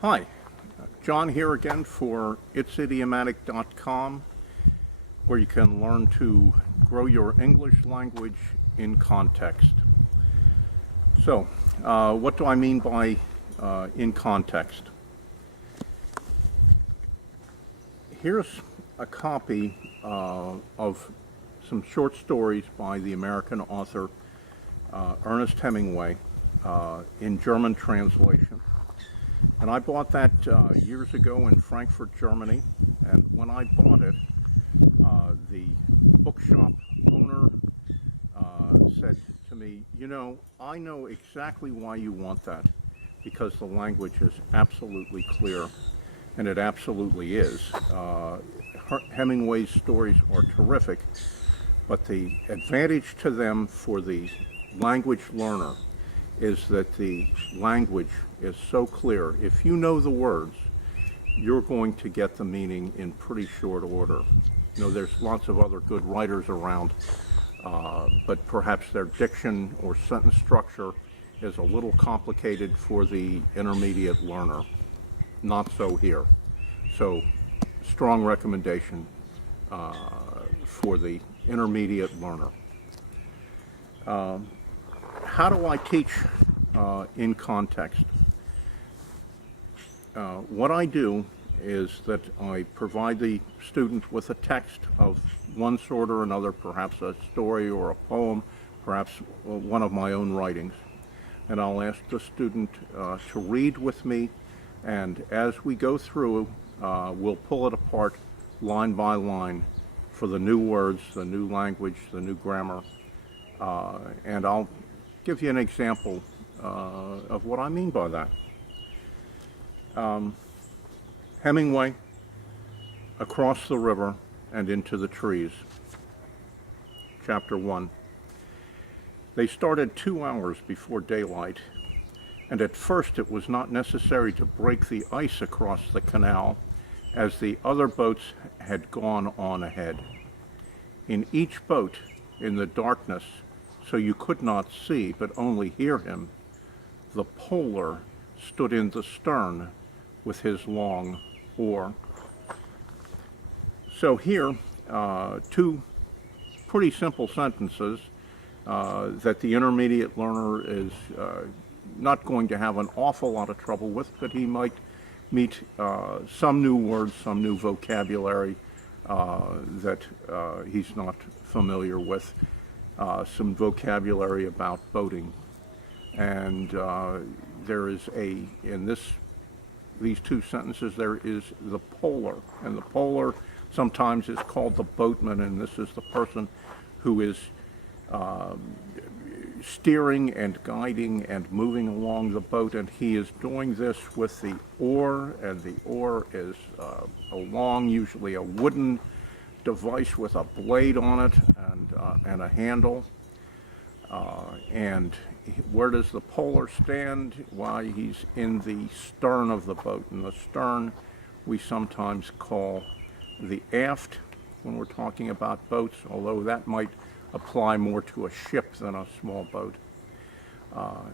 Hi, John here again for itsidiomatic.com, where you can learn to grow your English language in context. So, what do I mean by in context? Here's a copy of some short stories by the American author Ernest Hemingway in German translation. And I bought that years ago in Frankfurt, Germany. And when I bought it, the bookshop owner said to me, I know exactly why you want that, because the language is absolutely clear, and it absolutely is. Hemingway's stories are terrific, but the advantage to them for the language learner is that the language is so clear. If you know the words, you're going to get the meaning in pretty short order. There's lots of other good writers around, but perhaps their diction or sentence structure is a little complicated for the intermediate learner. Not so here. So, strong recommendation for the intermediate learner. How do I teach in context? What I do is that I provide the student with a text of one sort or another, perhaps a story or a poem, perhaps one of my own writings. And I'll ask the student to read with me, and as we go through, we'll pull it apart line by line for the new words, the new language, the new grammar, and I'll give you an example of what I mean by that. Hemingway, Across the River and Into the Trees, Chapter 1. They started 2 hours before daylight, and at first it was not necessary to break the ice across the canal, as the other boats had gone on ahead. In each boat, in the darkness, so you could not see but only hear him, the polar stood in the stern with his long oar. So here, two pretty simple sentences that the intermediate learner is not going to have an awful lot of trouble with, but he might meet some new words, some new vocabulary that he's not familiar with, some vocabulary about boating. And there is in these two sentences, there is the polar. And the polar sometimes is called the boatman, and this is the person who is steering and guiding and moving along the boat, and he is doing this with the oar, and the oar is a long, usually a wooden device with a blade on it and a handle. And where does the polar stand? Why, he's in the stern of the boat. And the stern we sometimes call the aft when we're talking about boats, although that might apply more to a ship than a small boat.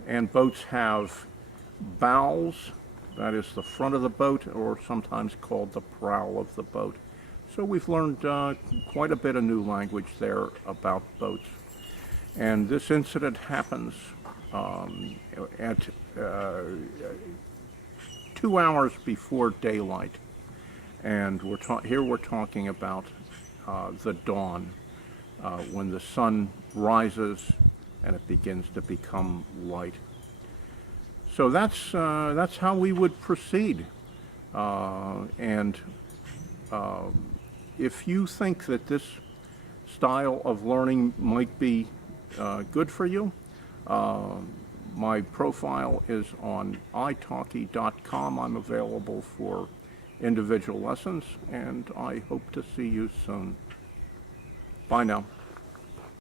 And boats have bows, that is the front of the boat, or sometimes called the prow of the boat. So we've learned quite a bit of new language there about boats. And this incident happens at 2 hours before daylight. And here we're talking about the dawn, when the sun rises and it begins to become light. So that's how we would proceed. If you think that this style of learning might be good for you, my profile is on italki.com. I'm available for individual lessons, and I hope to see you soon. Bye now.